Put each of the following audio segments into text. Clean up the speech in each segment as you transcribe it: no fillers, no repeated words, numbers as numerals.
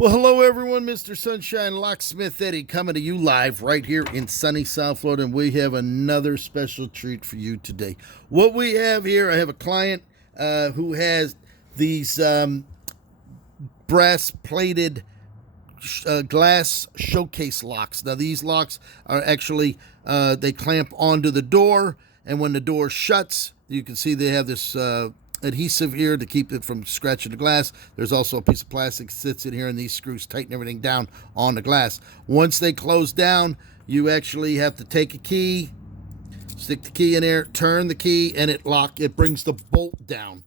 Well, hello everyone, Mr. Sunshine Locksmith Eddie coming to you live right here in sunny South Florida, and we have another special treat for you today. What we have here, I have a client who has these brass plated glass showcase locks. Now these locks are actually, they clamp onto the door, and when the door shuts, you can see they have this adhesive here to keep it from scratching the glass. There's also a piece of plastic that sits in here, and these screws tighten everything down on the glass. Once they close down, you actually have to take a key, stick the key in there, turn the key, and it brings the bolt down.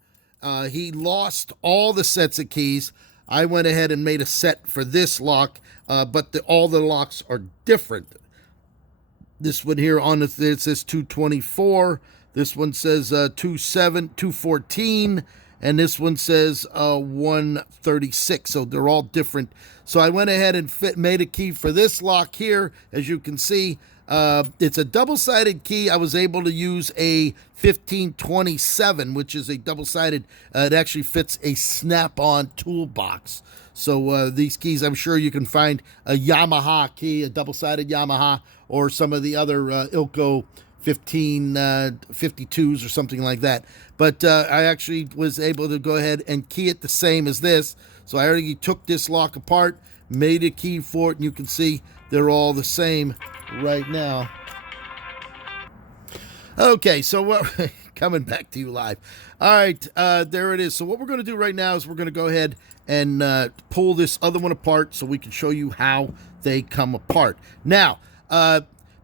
He lost all the sets of keys. I went ahead and made a set for this lock, but all the locks are different. This one here it says 224. This one says 214, and this one says 136. So they're all different. So I went ahead and made a key for this lock here. As you can see, it's a double-sided key. I was able to use a 1527, which is a double-sided. It actually fits a snap-on toolbox. So these keys, I'm sure you can find a Yamaha key, a double-sided Yamaha, or some of the other Ilco 52s or something like that. But I actually was able to go ahead and key it the same as this. So I already took this lock apart, made a key for it, and you can see they're all the same right now. Okay, so coming back to you live. All right, there it is. So what we're going to do right now is we're going to go ahead and pull this other one apart so we can show you how they come apart. Now,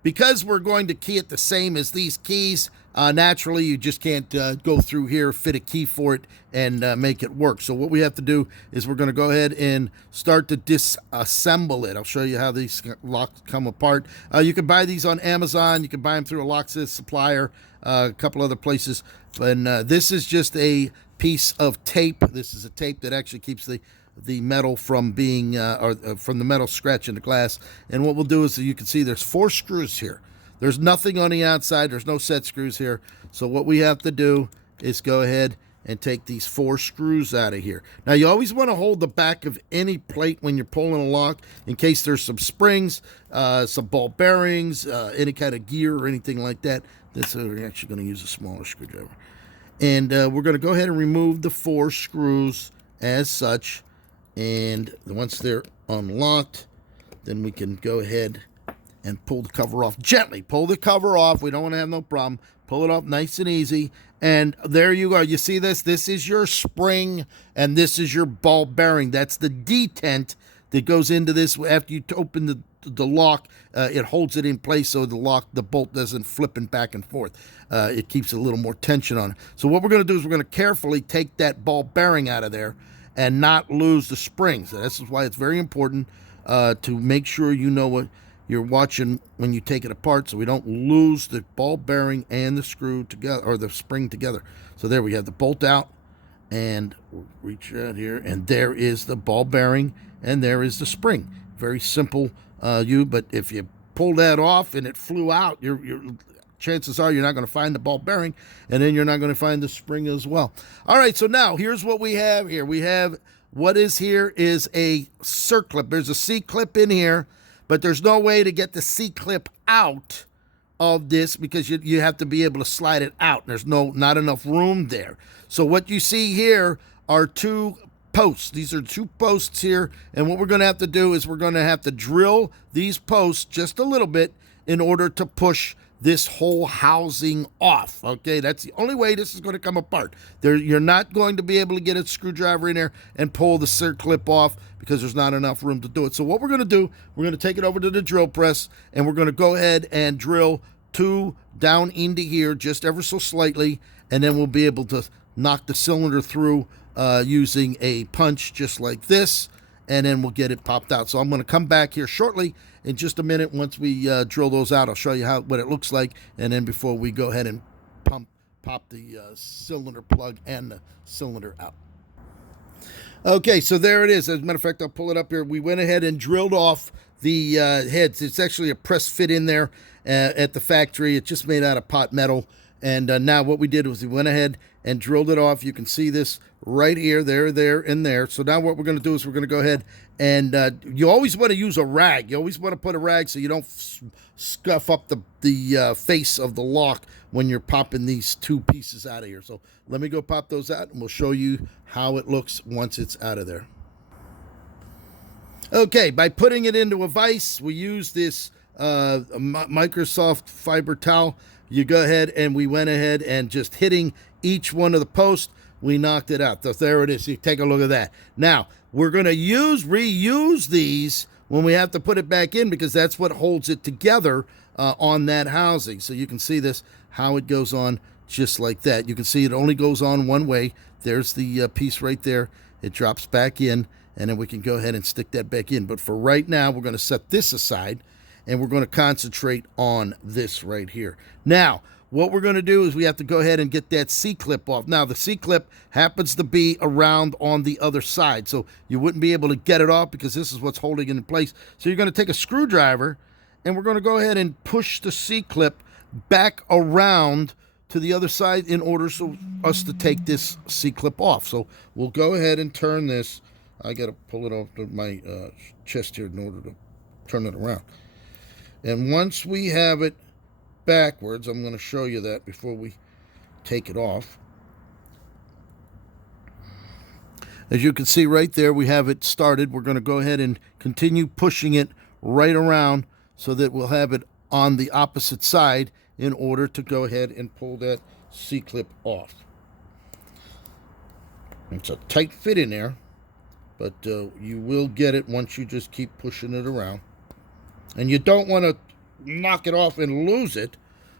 because we're going to key it the same as these keys, naturally you just can't go through here, fit a key for it, and make it work. So what we have to do is we're going to go ahead and start to disassemble it. I'll show you how these locks come apart. You can buy these on Amazon. You can buy them through a Locksmith supplier, a couple other places. And this is just a piece of tape. This is a tape that actually keeps the metal from being from the metal scratching the glass. And what we'll do is, you can see there's 4 screws here. There's nothing on the outside. There's no set screws here. So what we have to do is go ahead and take these 4 screws out of here. Now you always want to hold the back of any plate when you're pulling a lock, in case there's some springs, some ball bearings, any kind of gear or anything like that. We're actually going to use a smaller screwdriver. And we're going to go ahead and remove the 4 screws as such. And once they're unlocked, then we can go ahead and pull the cover off. Gently pull the cover off. We don't want to have no problem. Pull it off nice and easy. And there you go. You see this? This is your spring, and this is your ball bearing. That's the detent that goes into this. After you open the lock, it holds it in place so the bolt doesn't flipping back and forth. It keeps a little more tension on it. So what we're going to do is we're going to carefully take that ball bearing out of there and not lose the springs. So this is why it's very important to make sure you know what you're watching when you take it apart, so we don't lose the ball bearing and the screw together, or the spring together. So there we have the bolt out, and we'll reach out here, and there is the ball bearing, and there is the spring. Very simple, but if you pull that off and it flew out, your chances are you're not going to find the ball bearing, and then you're not going to find the spring as well. All right, so now here's what we have here. We have what is here is a circlip. There's a C-clip in here, but there's no way to get the C-clip out of this because you have to be able to slide it out. There's not enough room there. So what you see here are 2 posts. These are 2 posts here, and what we're going to have to do is we're going to have to drill these posts just a little bit in order to push this whole housing off. Okay, that's the only way this is going to come apart. You're not going to be able to get a screwdriver in there and pull the circlip off because there's not enough room to do it. So what we're going to do, we're going to take it over to the drill press, and we're going to go ahead and drill 2 down into here just ever so slightly, and then we'll be able to knock the cylinder through using a punch just like this, and then we'll get it popped out. So I'm going to come back here shortly in just a minute. Once we drill those out, I'll show you what it looks like, and then before we go ahead and pop the cylinder plug and the cylinder out. Okay, so there it is. As a matter of fact, I'll pull it up here. We went ahead and drilled off the heads. It's actually a press fit in there at the factory. It's just made out of pot metal. And now what we did was we went ahead and drilled it off. You can see this right here, there, and there. So now what we're going to do is we're going to go ahead and you always want to use a rag. You always want to put a rag so you don't scuff up the face of the lock when you're popping these two pieces out of here. So let me go pop those out, and we'll show you how it looks once it's out of there. Okay, by putting it into a vise, we use this Microsoft fiber towel. You go ahead, and we went ahead and just hitting each one of the posts, we knocked it out. So there it is. You take a look at that. Now, we're going to reuse these when we have to put it back in, because that's what holds it together on that housing. So you can see this, how it goes on just like that. You can see it only goes on one way. There's the piece right there. It drops back in, and then we can go ahead and stick that back in. But for right now, we're going to set this aside, and we're going to concentrate on this right here. Now, what we're going to do is we have to go ahead and get that C-clip off. Now, the C-clip happens to be around on the other side, so you wouldn't be able to get it off because this is what's holding it in place. So you're going to take a screwdriver, and we're going to go ahead and push the C-clip back around to the other side in order for us to take this C-clip off. So we'll go ahead and turn this. I got to pull it off of my chest here in order to turn it around. And once we have it backwards, I'm going to show you that before we take it off. As you can see right there, we have it started. We're going to go ahead and continue pushing it right around so that we'll have it on the opposite side in order to go ahead and pull that C-clip off. It's a tight fit in there, but you will get it once you just keep pushing it around. And you don't want to knock it off and lose it.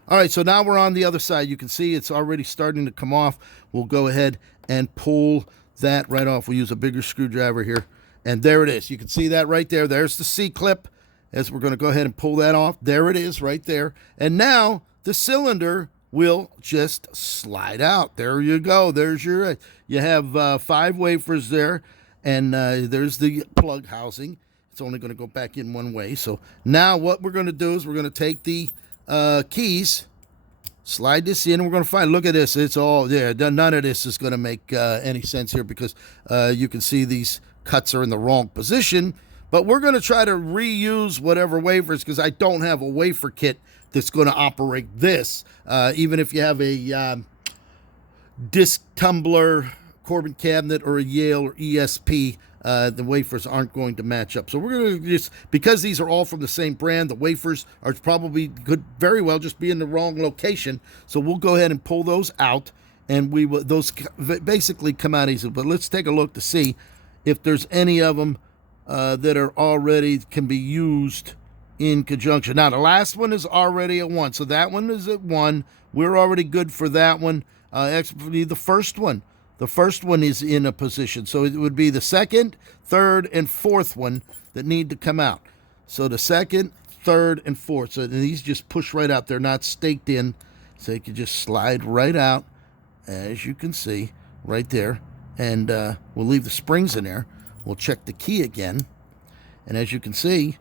All right, so now we're on the other side. You can see it's already starting to come off. We'll go ahead and pull that right off. We'll use a bigger screwdriver here, and there it is. You can see that right there. There's the C-clip. As we're going to go ahead and pull that off. There it is right there. And now the cylinder will just slide out. There you go. There's your, you have 5 wafers there, and there's the plug housing. It's only going to go back in one way. So now what we're going to do is we're going to take the keys, slide this in, and we're going to find, look at this. It's all there. None of this is going to make any sense here because you can see these cuts are in the wrong position. But we're going to try to reuse whatever wafers because I don't have a wafer kit that's going to operate this. Even if you have a disc tumbler, Corbin cabinet, or a Yale or ESP, the wafers aren't going to match up. So we're going to just, because these are all from the same brand, the wafers are probably could very well just be in the wrong location. So we'll go ahead and pull those out, and we will, those basically come out easy. But let's take a look to see if there's any of them that are already can be used in conjunction. Now the last one is already at 1, so that one is at 1. We're already good for that one. Actually, the first one. The first one is in a position, so it would be the second, third, and fourth one that need to come out. So the second, third, and fourth. So these just push right out. They're not staked in, so they can just slide right out, as you can see right there. And we'll leave the springs in there. We'll check the key again, and as you can see,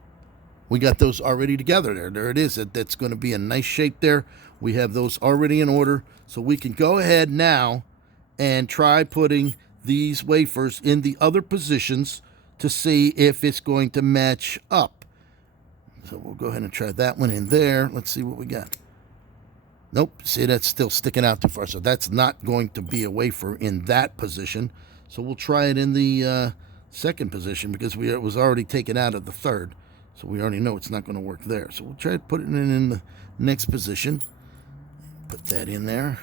we got those already together there. There it is. That's going to be a nice shape there. We have those already in order, so we can go ahead now and try putting these wafers in the other positions to see if it's going to match up. So we'll go ahead and try that one in there. Let's see what we got. Nope, see, that's still sticking out too far, so that's not going to be a wafer in that position. So we'll try it in the second position because it was already taken out of the third. So we already know it's not going to work there. So we'll try to put it in the next position. Put that in there.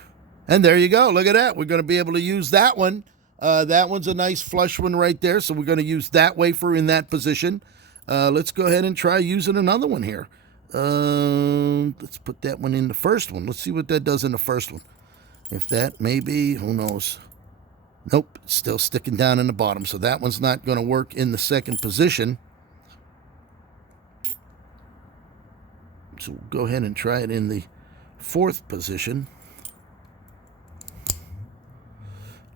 And there you go. Look at that. We're going to be able to use that one. That one's a nice flush one right there. So we're going to use that wafer in that position. Let's go ahead and try using another one here. Let's put that one in the first one. Let's see what that does in the first one. If that maybe, who knows. Nope, it's still sticking down in the bottom. So that one's not going to work in the second position. So we'll go ahead and try it in the fourth position.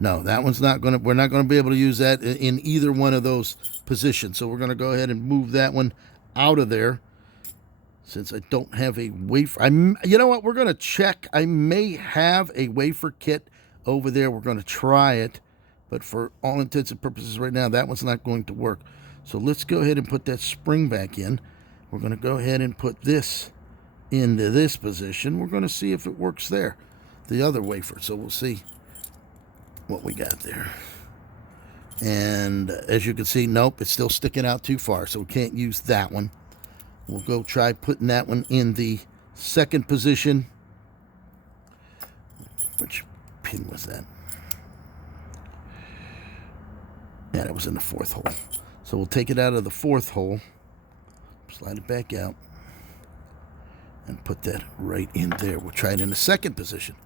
No, that one's not going to, we're not going to be able to use that in either one of those positions. So we're going to go ahead and move that one out of there since I don't have a wafer. You know what? We're going to check. I may have a wafer kit over there. We're going to try it, but for all intents and purposes right now, that one's not going to work. So let's go ahead and put that spring back in. We're going to go ahead and put this into this position. We're going to see if it works there, the other wafer. So we'll see what we got there. And as you can see, nope, it's still sticking out too far, so we can't use that one. We'll go try putting that one in the second position. Which pin was that? Yeah, that was in the fourth hole. So we'll take it out of the fourth hole, slide it back out, and put that right in there. We'll try it in the second position.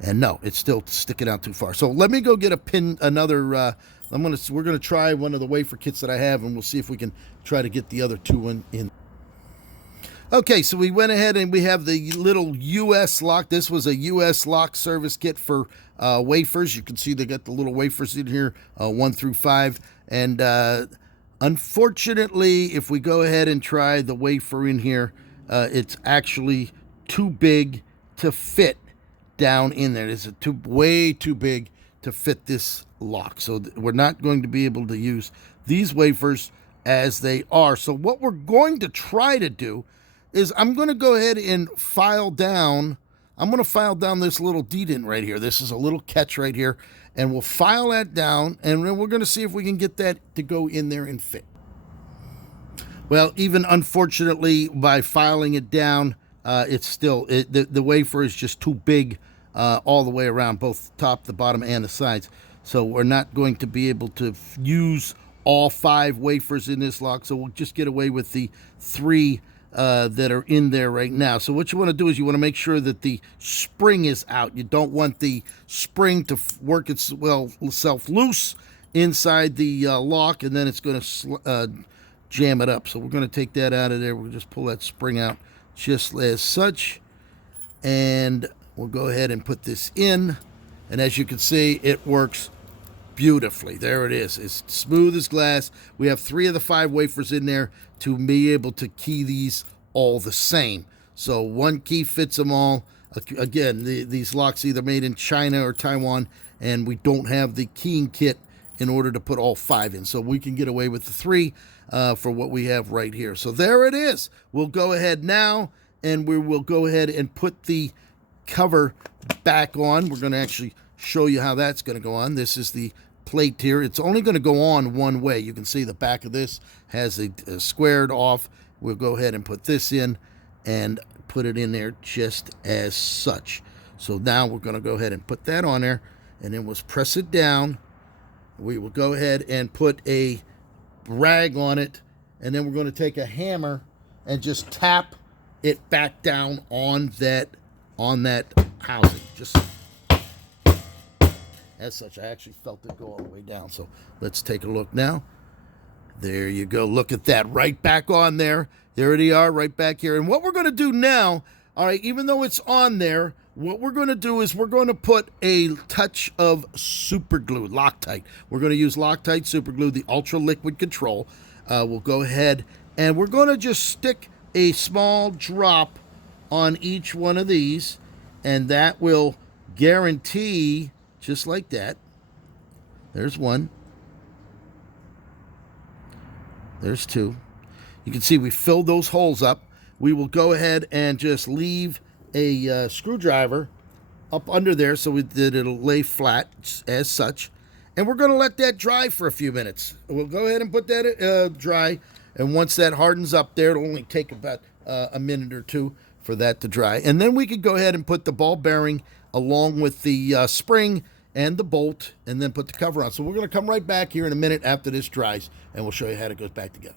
And no, it's still sticking out too far. So let me go get a pin, we're gonna try one of the wafer kits that I have, and we'll see if we can try to get the other two in. Okay, so we went ahead and we have the little US lock. This was a US lock service kit for wafers. You can see they got the little wafers in here, 1 through 5. And unfortunately, if we go ahead and try the wafer in here, it's actually too big to fit down in there. It's way too big to fit this lock. So we're not going to be able to use these wafers as they are. So what we're going to try to do is I'm going to go ahead and file down. I'm going to file down this little D-dent right here. This is a little catch right here. And we'll file that down, and then we're going to see if we can get that to go in there and fit. Well, even unfortunately, by filing it down, it's still, the wafer is just too big all the way around, both top, the bottom, and the sides. So we're not going to be able to use all 5 wafers in this lock. So we'll just get away with the 3 that are in there right now. So what you want to do is you want to make sure that the spring is out. You don't want the spring to work itself loose inside the lock, and then it's going to jam it up. So we're going to take that out of there. We'll just pull that spring out just as such, and we'll go ahead and put this in. And as you can see, it works beautifully. There it is. It's smooth as glass. We have 3 of the 5 wafers in there to be able to key these all the same. So one key fits them all. Again, these locks either made in China or Taiwan, and we don't have the keying kit in order to put all 5 in. So we can get away with the 3 for what we have right here. So there it is. We'll go ahead now, and we will go ahead and put the cover back on. We're going to actually show you how that's going to go on. This is the plate here. It's only going to go on one way. You can see the back of this has a squared off. We'll go ahead and put this in and put it in there just as such. So now we're going to go ahead and put that on there, and then we'll press it down. We will go ahead and put a rag on it, and then we're going to take a hammer and just tap it back down on that housing. Just as such. I actually felt it go all the way down. So let's take a look now. There you go. Look at that. Right back on there. There they are, right back here. And what we're going to do now, all right, even though it's on there, what we're going to do is we're going to put a touch of super glue, Loctite. We're going to use Loctite super glue, the ultra liquid control. We'll go ahead and we're going to just stick a small drop on each one of these, and that will guarantee, just like that. There's one. There's 2. You can see we filled those holes up. We will go ahead and just leave a screwdriver up under there so that it'll lay flat as such. And we're going to let that dry for a few minutes. We'll go ahead and put that dry. And once that hardens up there, it'll only take about a minute or 2 for that to dry. And then we could go ahead and put the ball bearing along with the spring and the bolt, and then put the cover on. So we're going to come right back here in a minute after this dries, and we'll show you how it goes back together.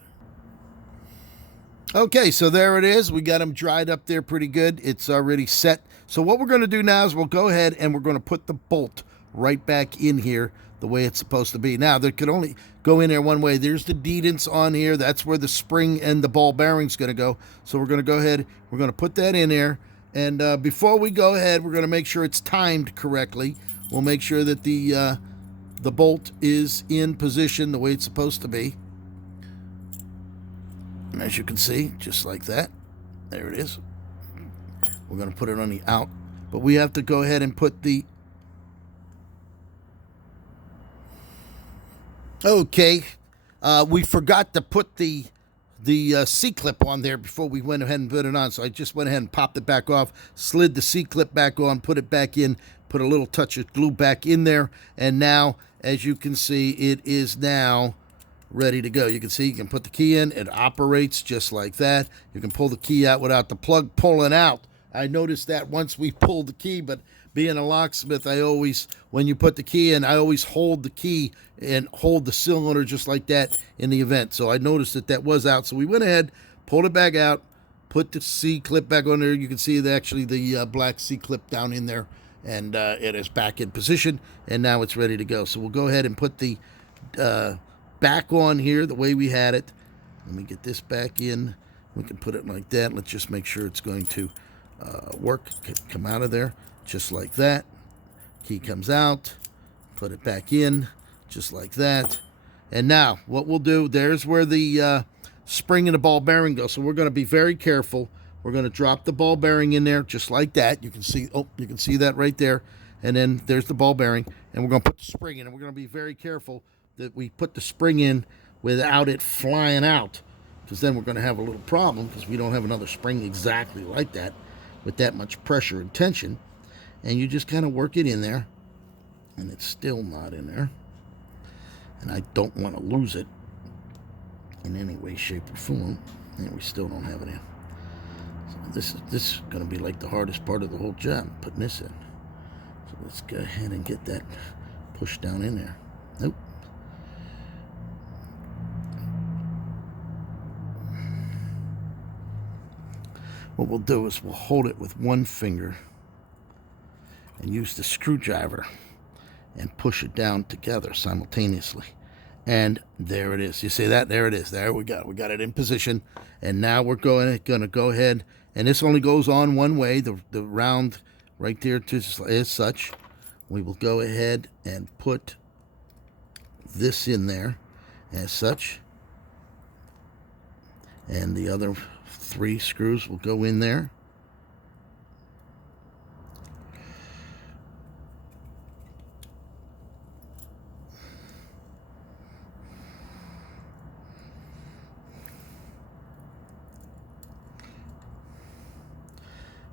Okay, so there it is. We got them dried up there pretty good. It's already set. So what we're going to do now is we'll go ahead and we're going to put the bolt right back in here the way it's supposed to be. Now, there could only go in there one way. There's the D-dents on here. That's where the spring and the ball bearing's going to go. So we're going to go ahead. We're going to put that in there. And before we go ahead, we're going to make sure it's timed correctly. We'll make sure that the bolt is in position the way it's supposed to be. And as you can see, just like that, there it is. We're going to put it on the But we have to go ahead and put the... Okay. We forgot to put the C-clip on there before we went ahead and put it on. So I just went ahead and popped it back off, slid the C-clip back on, put it back in, put a little touch of glue back in there. And now, as you can see, it is now ready to go. You can see you can put the key in. It operates just like that. You can pull the key out without the plug pulling out. I noticed that once we pulled the key, but being a locksmith, I always, when you put the key in, I always hold the key and hold the cylinder just like that in the event. So I noticed that that was out. So we went ahead, pulled it back out, put the C-clip back on there. You can see that actually the black C-clip down in there, and it is back in position, and now it's ready to go. So we'll go ahead and put the back on here the way we had it. Let me get this back in. We can put it like that. Let's just make sure it's going to work. Come out of there just like that. Key comes out. Put it back in just like that. And now what we'll do, there's where the spring and the ball bearing go. So we're going to be very careful. We're going to drop the ball bearing in there just like that. You can see, oh, you can see that right there. And then there's the ball bearing. And we're going to put the spring in. And we're going to be very careful that we put the spring in without it flying out, because then we're going to have a little problem, because we don't have another spring exactly like that with that much pressure and tension. And you just kind of work it in there, and it's still not in there. And I don't want to lose it in any way, shape, or form. And we still don't have it in. So this is going to be like the hardest part of the whole job, putting this in. So let's go ahead and get that pushed down in there. Nope. What we'll do is we'll hold it with one finger and use the screwdriver and push it down together simultaneously. And there it is. You see that? There it is. There we go. We got it in position. And now we're going to go ahead, and this only goes on one way, the round right there as such. We will go ahead and put this in there as such. And the other 3 screws will go in there.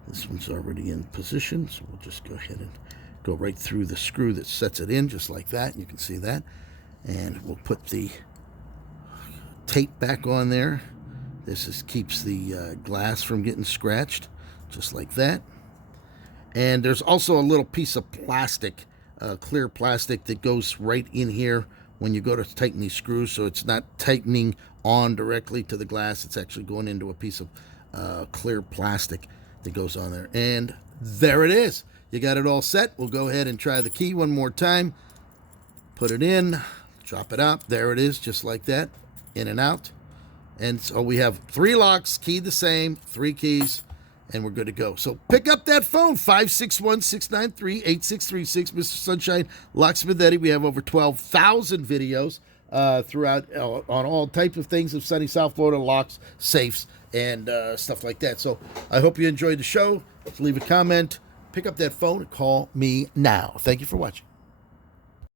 This one's already in position, so we'll just go ahead and go right through the screw that sets it in, just like that. You can see that. And we'll put the tape back on there. This keeps the glass from getting scratched, just like that. And there's also a little piece of plastic, clear plastic, that goes right in here when you go to tighten these screws, so it's not tightening on directly to the glass. It's actually going into a piece of clear plastic that goes on there. And there it is. You got it all set. We'll go ahead and try the key one more time. Put it in, drop it out. There it is, just like that, in and out. And so we have 3 locks, keyed the same, 3 keys, and we're good to go. So pick up that phone, 561-693-8636, Mr. Sunshine, Locksmith Eddy. We have over 12,000 videos throughout on all types of things of sunny South Florida, locks, safes, and stuff like that. So I hope you enjoyed the show. Leave a comment, pick up that phone, and call me now. Thank you for watching.